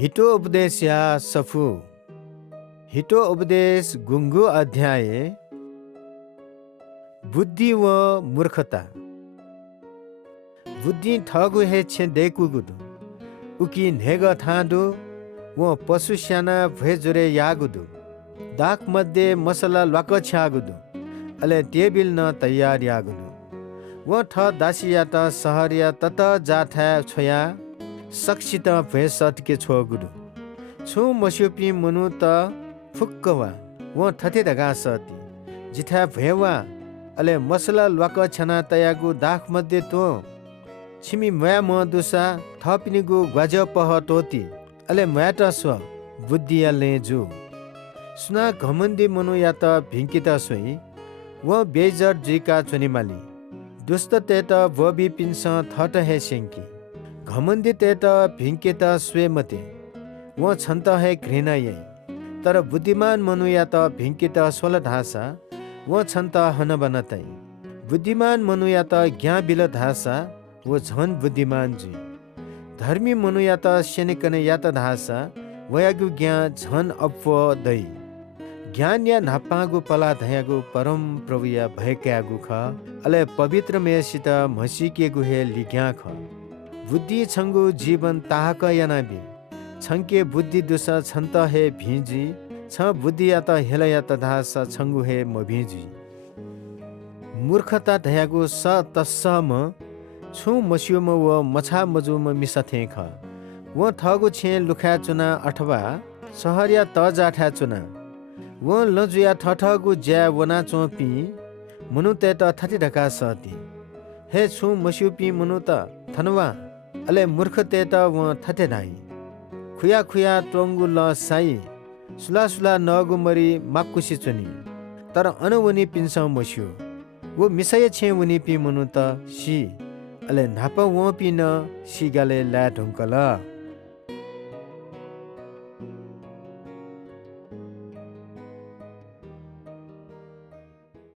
हिटो उपदेश या सफु हिटो उपदेश गुंगु अध्याय बुद्धि व मूर्खता बुद्धि ठगु हे छे देखुगुदु उकी नेग थांदु व पशु श्याना भुजोरे यागुदु दाक मध्ये मसला लक छ्यागुदु अले टेबिल न तैयार यागुदु व ठ दासिया त सहर या तत जाथा छोया सक्षित भैसट के छोगुदु छु मस्योपी मनु त फुक्कवा व ठथे दगा सती जिठा भेवा अले मसला लक छना तयागु दाख मध्ये तो छिमी मया म दुसा थपिनिगु ग्वाज पह तोती अले म्याट स्व बुद्धिया लेजु सुना घमण्डी मनु या त भिंकिता सोई व बेजर जिका चुनिमाली दुष्ट तेत वबी पिन्स थट हे सेंकी घमण्डी तेत भिंकिता स्वेमते व छन्त हे घृणा यही तर बुद्धिमान मनु या त भिंकिता सोल धासा व छन्त हन बनतै बुद्धिमान मनु या त ज्ञा बिल धासा वो झन बुद्धिमान जी धर्मी मनु या त सेनिकन या त धासा वयागु ज्ञा झन अप्व दै ज्ञान या नापागु पला धयागु परम प्रभु या भयक्यागु ख अले पवित्र मेसित मसिकेगु हे लिग्या ख बुद्धि छंगु जीवन ताहक यानाबी छंके बुद्धि दुस छन्त हे भिजी छ बुद्धि या त हेल या त धासा छंगु हे मभिजी मूर्खता धयागु स तस्सम छु मस्योम व मछा मजुम मिसथे ख व ठगु छे लुखा चुना अथवा सहरिया त जाठा चुना व लजुया ठठगु ज्या वना चोपी मनु ते त थति ढका सती हे छु मस्योपी मनु त थनवा अले मूर्ख ते त व थते नाई खुया खुया टोंगु ल साई सुला सुला नगु मरी माकुसी चुनी तर अनवनी पिन्स मस्यो वो मिसय छे वनी पी मनु त सी अले नाप वो पी न सी गाले ला ढुंकला